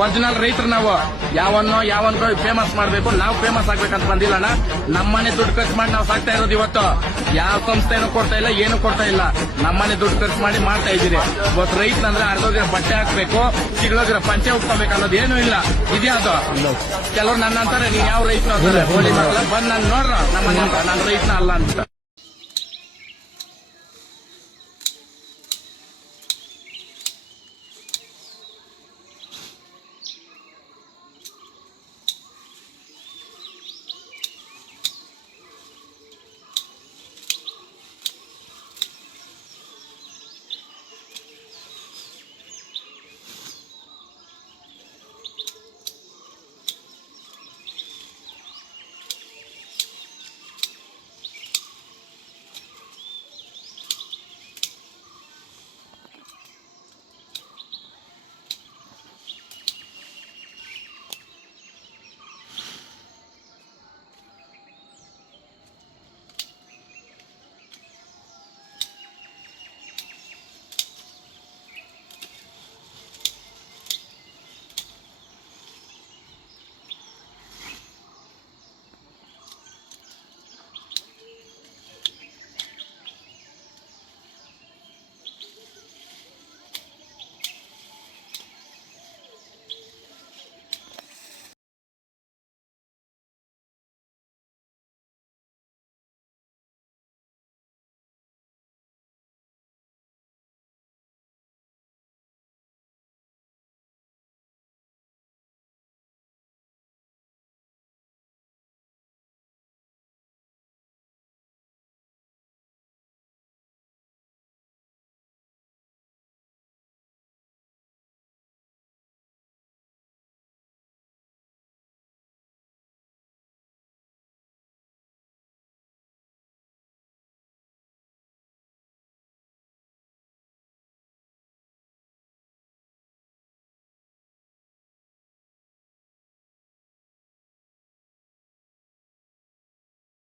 Original ರೈತರು ನಾವು ಯಾವನ್ಕೋ famous ಮಾಡ್ಬೇಕು, ನಾವು ಫೇಮಸ್ ಆಗ್ಬೇಕಂತ ಬಂದಿಲ್ಲಣ್ಣ. ನಮ್ಮನೆ ದುಡ್ಡು ಖರ್ಚು ಮಾಡಿ ನಾವು ಸಾಕ್ತಾ ಇರೋದು. ಇವತ್ತು ಯಾವ ಸಂಸ್ಥೆನೂ ಕೊಡ್ತಾ ಇಲ್ಲ, ಏನು ಕೊಡ್ತಾ ಇಲ್ಲ. ನಮ್ಮನೆ ದುಡ್ಡು ಖರ್ಚು ಮಾಡಿ ಮಾಡ್ತಾ ಇದ್ದೀರಿ. ಇವತ್ತು ರೈತನಂದ್ರೆ ಅರ್ಧೋಗಿರೋ ಬಟ್ಟೆ ಹಾಕ್ಬೇಕು, ಸಿಗೋಗಿರೋ ಪಂಚೆ ಉಟ್ಕೋಬೇಕು ಅನ್ನೋದು ಏನೂ ಇಲ್ಲ. ಇದ್ಯಾವುದು ಕೆಲವ್ರು ನನ್ನ ಅಂತಾರೆ, ನೀನ್ ಯಾವ ರೈತನ ಅಂತಾರೆ, ಬಂದ್ ನಾನು ನೋಡ್ರ ನಮ್ಮನೆ ನಾನು ರೈತನ ಅಲ್ಲ ಅಂತ.